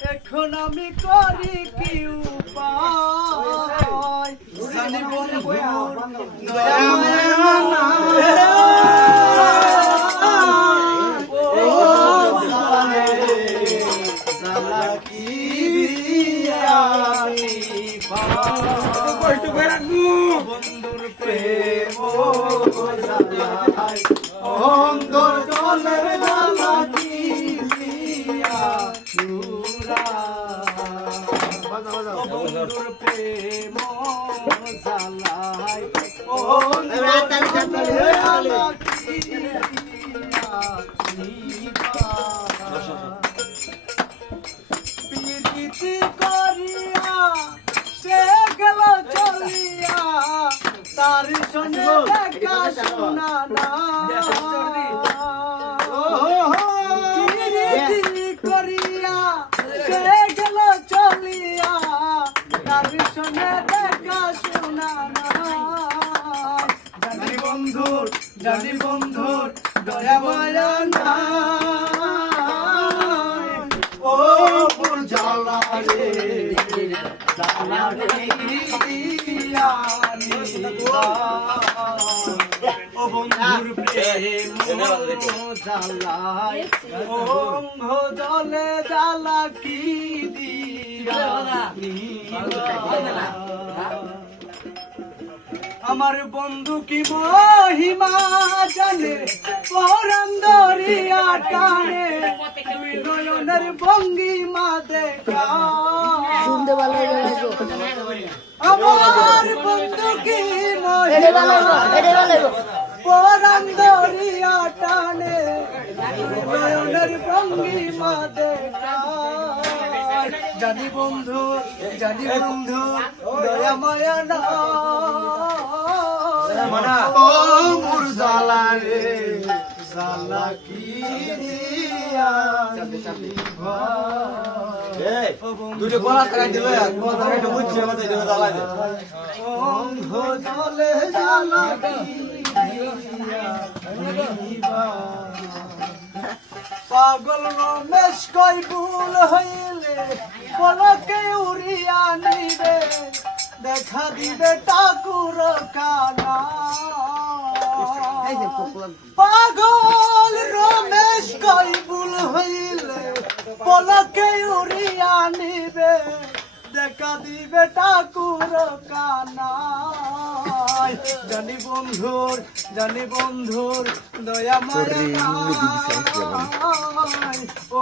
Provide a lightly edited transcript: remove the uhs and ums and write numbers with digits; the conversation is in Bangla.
এখন আমি করি কি উপায় জানি বন্ধু দয়া মায়া বন্ধুর প্রেম অন্তর জলের জ্বালা কি দিয়া বন্ধুর প্রেম জ্বালাই অন্তর জলের জ্বালা কি দিয়া প্রীতি করিয়া সে গেল চলিয়া তার সঙ্গে দেখা শোনা না প্রীতি করিয়া সে গেল চলিয়া তার সঙ্গে দেখা শোনা না জানি বন্ধুর দয়া মায়া না ও জ্বালা রে জ্বালা রে ও বন্ধুর প্রেম জ্বালায় অঙ্গ জলে জ্বালা কি দিয়া আমার বন্ধু কি মহিমা জানে পরাণ দরিয়া টানে দুই নয়নের ভঙ্গিমা দেখা আমার বন্ধু কি মহিমা পরাণ দরিয়া টানে দুই নয়নের ভঙ্গিমা দেখা জানি বন্ধু দয়া মায়া না ও মোর জ্বালা রে জ্বালা কি দিয়া দুটো গলা কাটাই দিল কথা একটু বুঝছে আমাদের জ্বালা দে অঙ্গ জলে জ্বালা কি পাগল রমেশ কই ভুল হইলে পলকে উড়িয়া নিবে দেখা দিবে ঠাকুর কানা পাগল রমেশ কই ভুল হইলে পলকে উড়িয়া নিবে দেখা দিবে ঠাকুর কানা জানি বন্ধুর দয়া মায়া ও